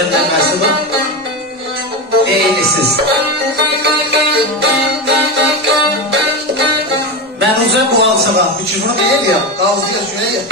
düzenlenmesi bu. Değilsiz. Ben uzak bu alsana. Küçüğünü değil ya. Kavzıyla şöyle yap.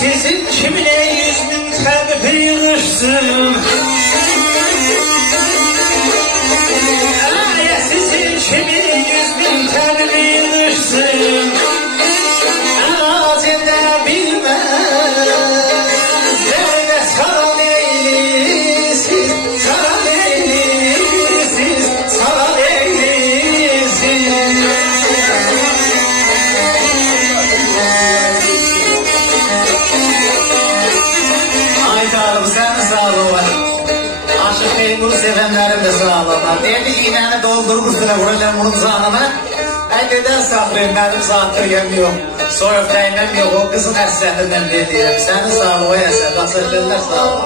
Sizin kimine 100.000 tebrik yığışsın. Sizin kimine 100.000 tebrik yığışsın. Anaz edebilmez. Zerre saran eylisiz, saran eylisiz, saran eylisiz. Aytarım sen de sağ ol. Aşık Peynur sevenlerim de sağ olun. Dedi iğneni doldurmuşsun buradan bunun zanına. Elliden saklayayım benim zattırıyım yok. Soyuftayım yok o kızın eserinden dediğim. Sen de sağ ol o eser. Basırlarlar sağ ol.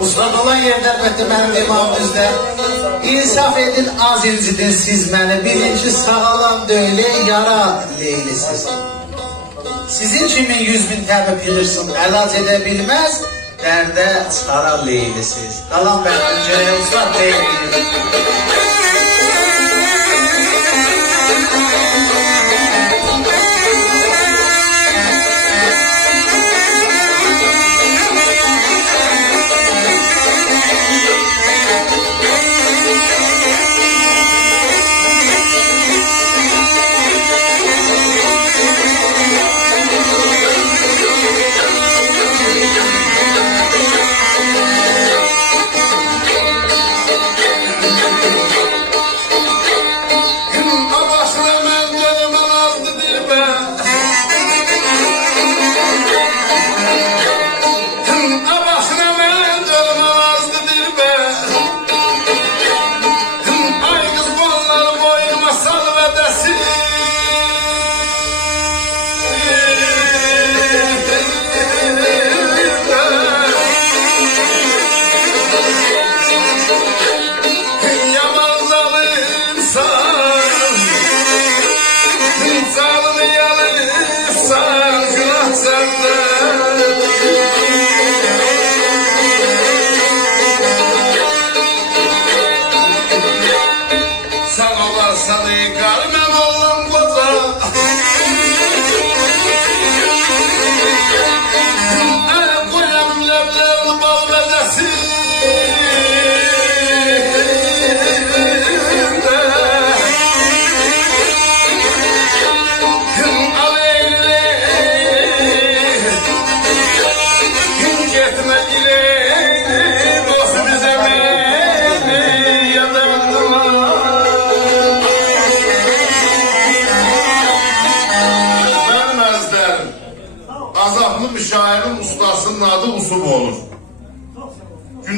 Uslat olan yerler betti benim imamımızda. İnsaf edin az incidin siz beni. Birinci sağlam döyle yara leylisiz. Sizin kimin 100.000 tebrik bilirsin, elac edebilmez, derde çıkaran leylisiz. Kalan ben önce Uslat Bey'im.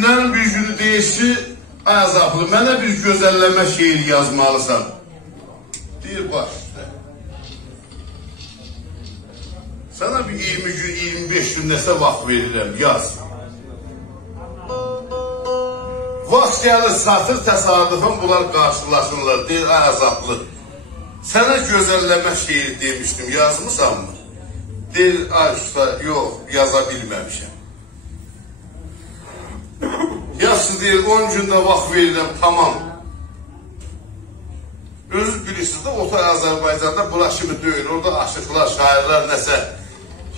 Günlərin bir günü deyir ki, ay Azaplı, mənə bir gözəlləmə şeir yazmalısan. Deyir, baş üstə. Sana bir 20 gün, 25 gün nəsə vaxt verirəm, yaz. Vaxt gəlir, satır, təsadüfən bunlar qarşılaşırlar. Deyir, ay Azaplı, sənə gözəlləmə şeir demişdim, yazmısan mı? Deyir, ay usta, yox, yaza bilməmişəm. Yaxşı deyir, 10 gündə vaxt verirəm, tamam. Özünüz bilirsiniz də, Otay Azərbaycanda bura kimi deyil, orada aşıqlar, şairlər, nəsə.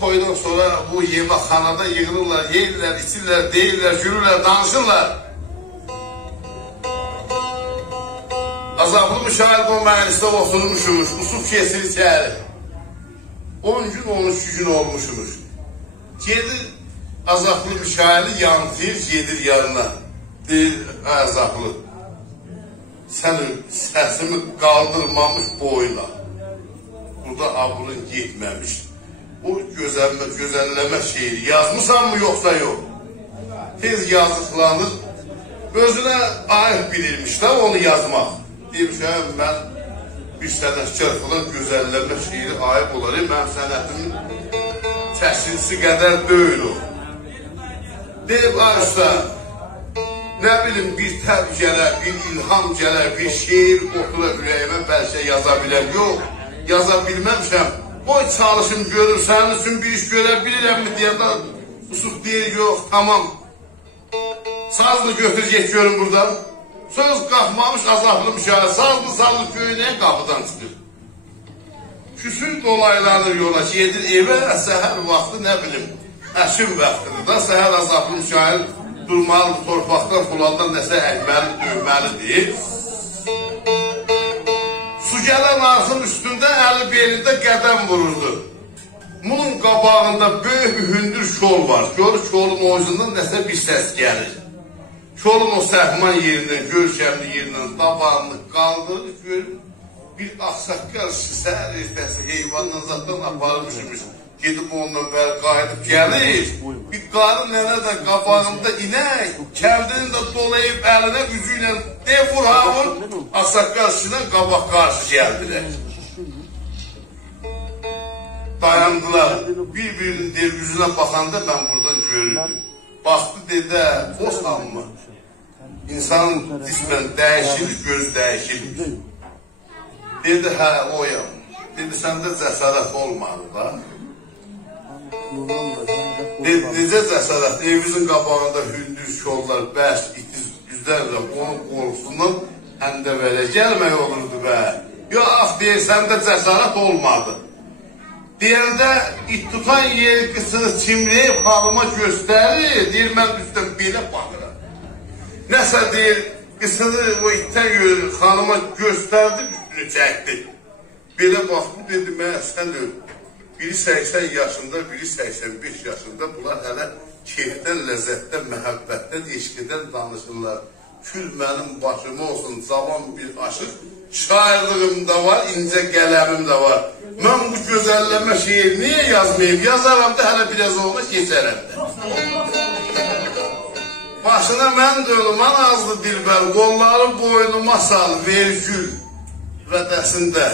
Toydan sonra bu yeməkxanada yığılırlar, yeyirlər, içirlər, deyirlər, gülürlər, danışırlar. Azaplı müşahid o məclisdə oturmuşmuş, usub kesir içəri. 10 gün, 13 gün olmuşmuş. Gedir, Azaplı müşahidi yansıyır, gedir yanına. Deyir, Azaplı, sən səsimi qaldırmamış boyla. Burada abrın getməmiş. O gözəlləmə şeiri yazmısan mı, yoxsa yox? Tez yazıqlanır, özünə ayıq bilirmiş də onu yazmaq. Deyirmiş, mən bir sənətkar falan gözəlləmə şeiri ayıq olar. Mənim sənətimin təşkilçisi qədər deyil o. Deyib, ay usta, nə bilim, bir təb gələr, bir ilham gələr, bir şeir otura ürəyimə bəlkə yaza biləm. Yox, yaza bilməmişəm. Qoy çalışım görür, sənin üçün bir iş görə bilirəm mi deyəndə usub deyir, yox, tamam. Sazını götür, get görün buradan. Söz qalxmamış Azaplı müşahid, sazlı göynəyə qapıdan çıxır. Küsür dolaylanır yola, gedir evə, səhər vaxtı, nə bilim, əşim vaxtıdır da, səhər Azaplı müşahid durmalıdır, torpaqdan, fulandan nəsə əkməli, döyməlidir. Su gələn arxın üstündə əli belində qədəm vururdu. Bunun qabağında böyük bir hündür kol var. Görür kolun ucundan nəsə bir səs gəlir. Kolun o səhman yerindən, görkəmli yerindən dabanını qaldırır, görür. Bir axsaqqal səhər ertəsi heyvandan zatdan aparmışmış. Gedib ondan bəri qayıdıb gəlir. Bir qarı nənə də qabağında inək, kəldini də dolayıb əlinə gücü ilə vur havur, axsaqqal sinə qabaq qarşı gəldilər. Dayandılar, bir-birinin yüzünə baxanda mən buradan görürdüm. Baxdı dedi, o sanmı? İnsanın cismən dəyişir, göz dəyişir. Dedi, hə, oyam. Dedi, səndə cəsarət olmadı da. Necə cəsarət? Evimizin qabağında hündüz kollar, bəş, itiz, yüzlərlə onun qorxusundan həndə vələ gəlmək olurdu bə. Yox, deyir, səndə cəsarət olmadı. Deyəndə it tutan yeri qısını çimləyib xalıma göstərir, deyir, mən üstdən belə baxıram. Nəsə deyir, qısını o itdən yeri xalıma göstərdi, üstünü çəkdi. Belə baxdı, dedi, mən sən öl. Biri 80 yaşında, biri 85 yaşında, bunlar hələ keyfdən, ləzzətdən, məhəbbətdən, eşqidən danışırlar. Kül mənim başıma olsun, cavan bir aşıq, şairlığım da var, incə qələmim də var. Mən bu gözəlləmə şeir niyə yazmayayım? Yazaram da hələ biraz olma keçərəm də. Başına mən dölümən azlı dilbər, qolları boynuma sal, vergül vədəsində.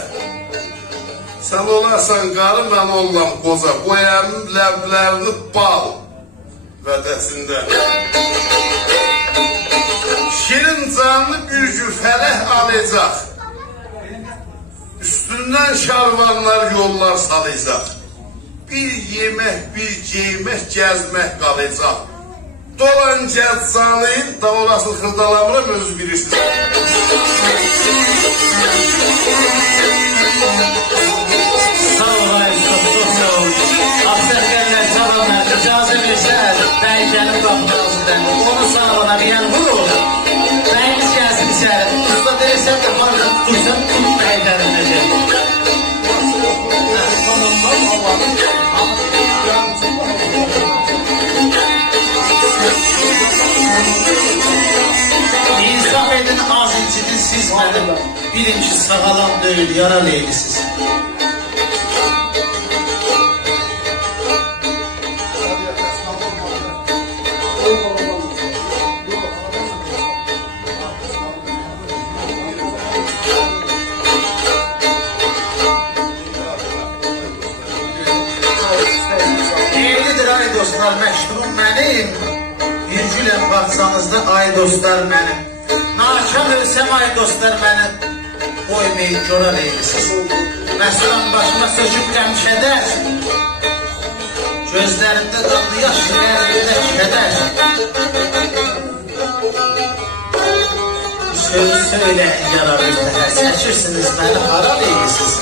Sən olarsan qarı, mən olam qoza, qoyarım ləblərini bal vədəsində. Şirin canlı bir gün fərəh alacaq, üstündən şarvanlar yollar salacaq. Bir yemək, bir geymək, gəzmək qalacaq. Dolan gəz salıyın, da orasını xırdalamıram, özü bilirsiniz. Sağ ol, Aysel, çok sağ ol. Aksaklarlar, çalanlar, icazə versələr, bəycənin qapıdan, onu sağlana bir yan vurur. Bəyimiz gəlsin içəri, usta deyirsən də parqın dursan, tut bəylərin necə. İnsaf edin, az incidin siz mənim. Bilin ki, sağalam deyil, yara leylisiniz. dostlar, məktubum mənim. Bir güləm baxsanızda, ay dostlar mənim. Nakam ölsəm, ay dostlar mənim. Qoymayın, görə deyilsiniz. Məsələn, başıma söküb qəmkədər. Gözlərində qaldı yaş, qəlbində kədər. Sözü söyləyin, yara bir təhər. Çəkirsiniz, məni hara deyilsiniz.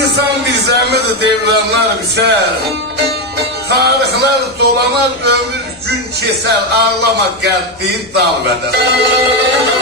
İnsan bir zəhmət devranlar bitər. Tarixlər dolanar, ömür gün keçər. Ağlama qəlbin dal vədər.